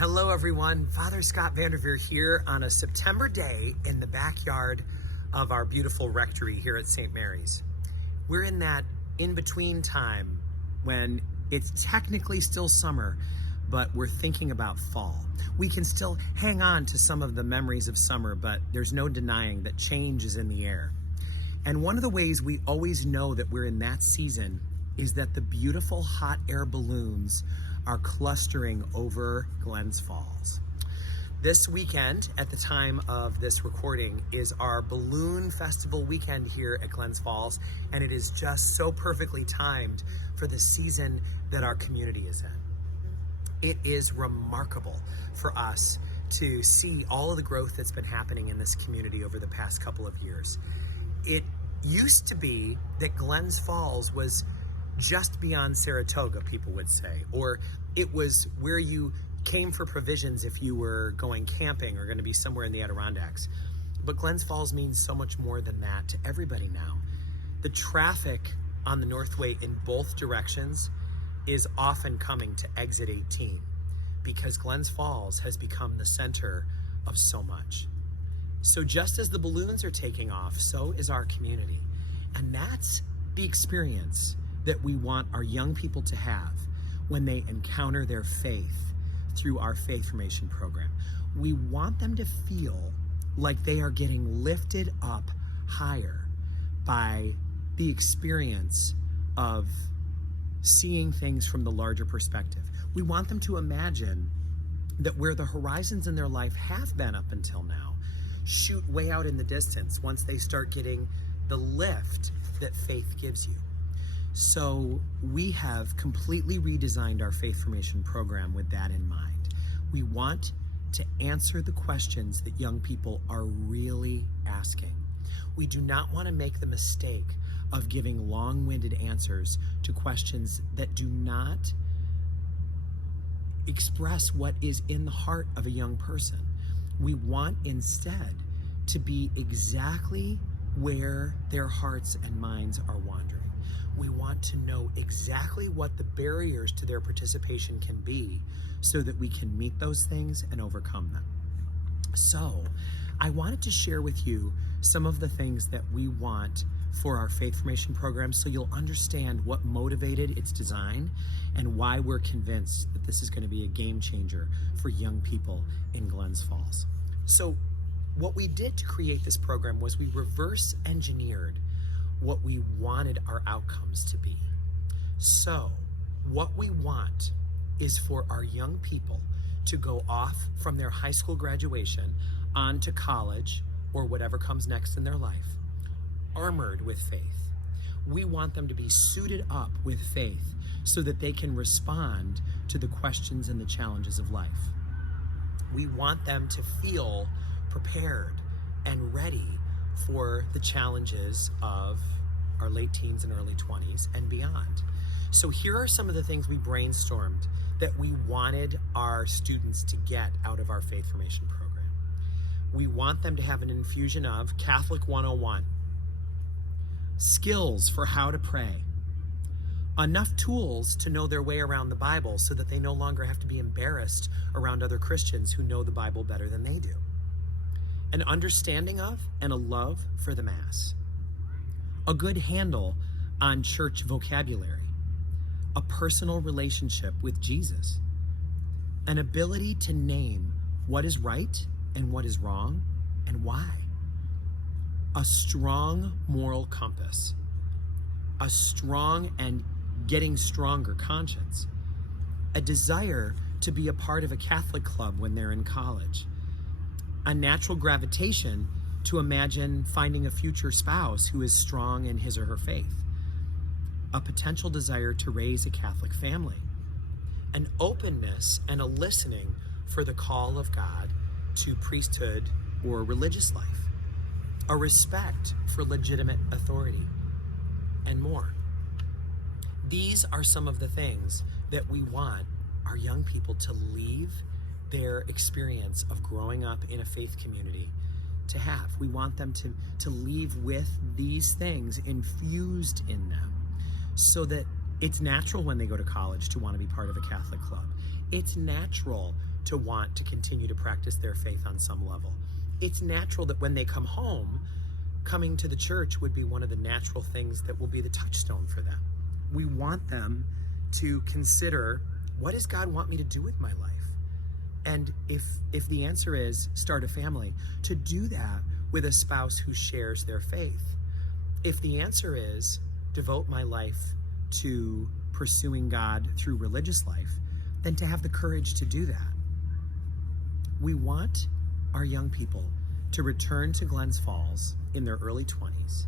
Hello everyone, Father Scott Vanderveer here on a September day in the backyard of our beautiful rectory here at St. Mary's. We're in that in-between time when it's technically still summer, but we're thinking about fall. We can still hang on to some of the memories of summer, but there's no denying that change is in the air. And one of the ways we always know that we're in that season is that the beautiful hot air balloons are clustering over Glens Falls. This weekend, at the time of this recording, is our balloon festival weekend here at Glens Falls, and it is just so perfectly timed for the season that our community is in. It is remarkable for us to see all of the growth that's been happening in this community over the past couple of years. It used to be that Glens Falls was just beyond Saratoga, people would say, or it was where you came for provisions if you were going camping or going to be somewhere in the Adirondacks. But Glens Falls means so much more than that to everybody now. The traffic on the Northway in both directions is often coming to exit 18 because Glens Falls has become the center of so much. So just as the balloons are taking off, so is our community. And that's the experience that we want our young people to have when they encounter their faith through our faith formation program. We want them to feel like they are getting lifted up higher by the experience of seeing things from the larger perspective. We want them to imagine that where the horizons in their life have been up until now shoot way out in the distance once they start getting the lift that faith gives you. So we have completely redesigned our faith formation program with that in mind. We want to answer the questions that young people are really asking. We do not want to make the mistake of giving long-winded answers to questions that do not express what is in the heart of a young person. We want instead to be exactly where their hearts and minds are wandering. We want to know exactly what the barriers to their participation can be so that we can meet those things and overcome them. So I wanted to share with you some of the things that we want for our faith formation program so you'll understand what motivated its design and why we're convinced that this is going to be a game changer for young people in Glens Falls. So what we did to create this program was we reverse engineered what we wanted our outcomes to be. So what we want is for our young people to go off from their high school graduation on to college or whatever comes next in their life, armored with faith. We want them to be suited up with faith so that they can respond to the questions and the challenges of life. We want them to feel prepared and ready for the challenges of our late teens and early 20s and beyond. So here are some of the things we brainstormed that we wanted our students to get out of our faith formation program. We want them to have an infusion of Catholic 101, skills for how to pray, enough tools to know their way around the Bible so that they no longer have to be embarrassed around other Christians who know the Bible better than they do, an understanding of and a love for the Mass, a good handle on church vocabulary, a personal relationship with Jesus, an ability to name what is right and what is wrong and why, a strong moral compass, a strong and getting stronger conscience, a desire to be a part of a Catholic club when they're in college, a natural gravitation to imagine finding a future spouse who is strong in his or her faith, a potential desire to raise a Catholic family, an openness and a listening for the call of God to priesthood or religious life, a respect for legitimate authority, and more. These are some of the things that we want our young people to leave their experience of growing up in a faith community to have. We want them to leave with these things infused in them so that it's natural when they go to college to want to be part of a Catholic club. It's natural to want to continue to practice their faith on some level. It's natural that when they come home, coming to the church would be one of the natural things that will be the touchstone for them. We want them to consider, what does God want me to do with my life? And if the answer is start a family, to do that with a spouse who shares their faith. If the answer is devote my life to pursuing God through religious life, then to have the courage to do that. We want our young people to return to Glens Falls in their early 20s,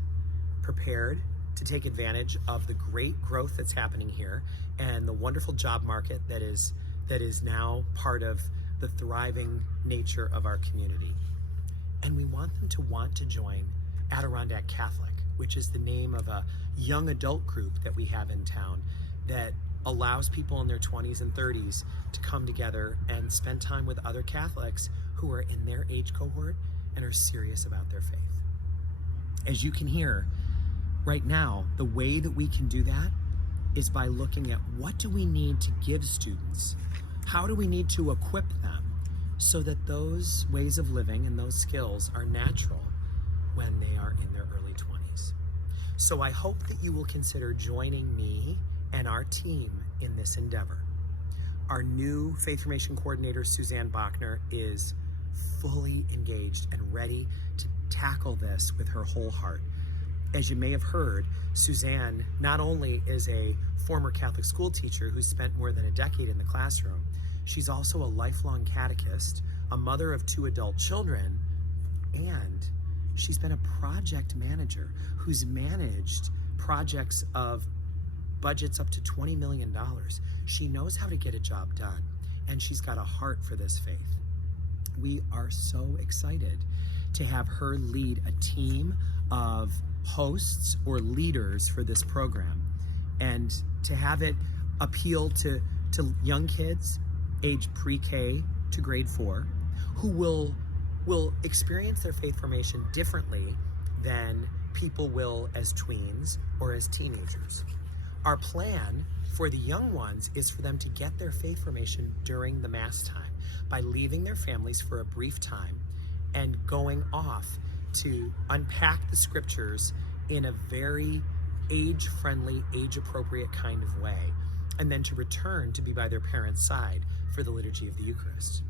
prepared to take advantage of the great growth that's happening here and the wonderful job market that is now part of the thriving nature of our community. And we want them to want to join Adirondack Catholic, which is the name of a young adult group that we have in town that allows people in their 20s and 30s to come together and spend time with other Catholics who are in their age cohort and are serious about their faith. As you can hear, right now, the way that we can do that is by looking at what do we need to give students? How do we need to equip them so that those ways of living and those skills are natural when they are in their early 20s? So I hope that you will consider joining me and our team in this endeavor. Our new Faith Formation Coordinator, Suzanne Bachner, is fully engaged and ready to tackle this with her whole heart. As you may have heard, Suzanne not only is a former Catholic school teacher who's spent more than a decade in the classroom, she's also a lifelong catechist, a mother of 2 adult children, and she's been a project manager who's managed projects of budgets up to $20 million. She knows how to get a job done, and she's got a heart for this faith. We are so excited to have her lead a team of hosts or leaders for this program, and to have it appeal to young kids age pre-K to grade 4 who will experience their faith formation differently than people will as tweens or as teenagers. Our plan for the young ones is for them to get their faith formation during the Mass time by leaving their families for a brief time and going off to unpack the scriptures in a very age-friendly, age-appropriate kind of way, and then to return to be by their parents' side for the Liturgy of the Eucharist.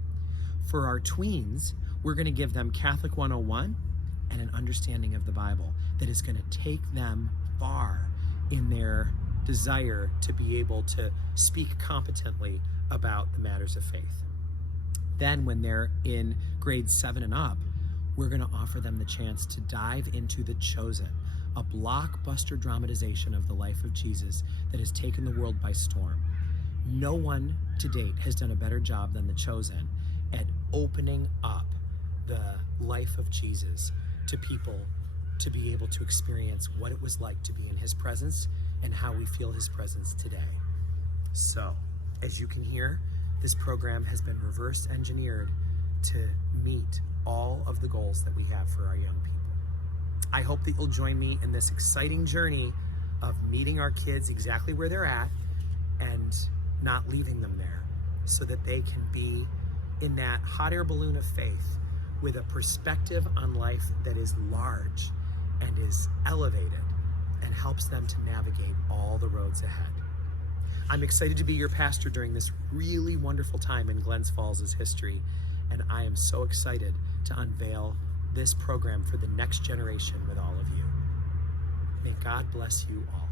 For our tweens, we're going to give them Catholic 101 and an understanding of the Bible that is going to take them far in their desire to be able to speak competently about the matters of faith. Then when they're in grade 7 and up, we're going to offer them the chance to dive into The Chosen, a blockbuster dramatization of the life of Jesus that has taken the world by storm. No one to date has done a better job than The Chosen at opening up the life of Jesus to people to be able to experience what it was like to be in his presence and how we feel his presence today. So, as you can hear, this program has been reverse engineered to meet all of the goals that we have for our young people. I hope that you'll join me in this exciting journey of meeting our kids exactly where they're at and not leaving them there, so that they can be in that hot air balloon of faith with a perspective on life that is large and is elevated and helps them to navigate all the roads ahead. I'm excited to be your pastor during this really wonderful time in Glens Falls' history, and I am so excited to unveil this program for the next generation with all of you. May God bless you all.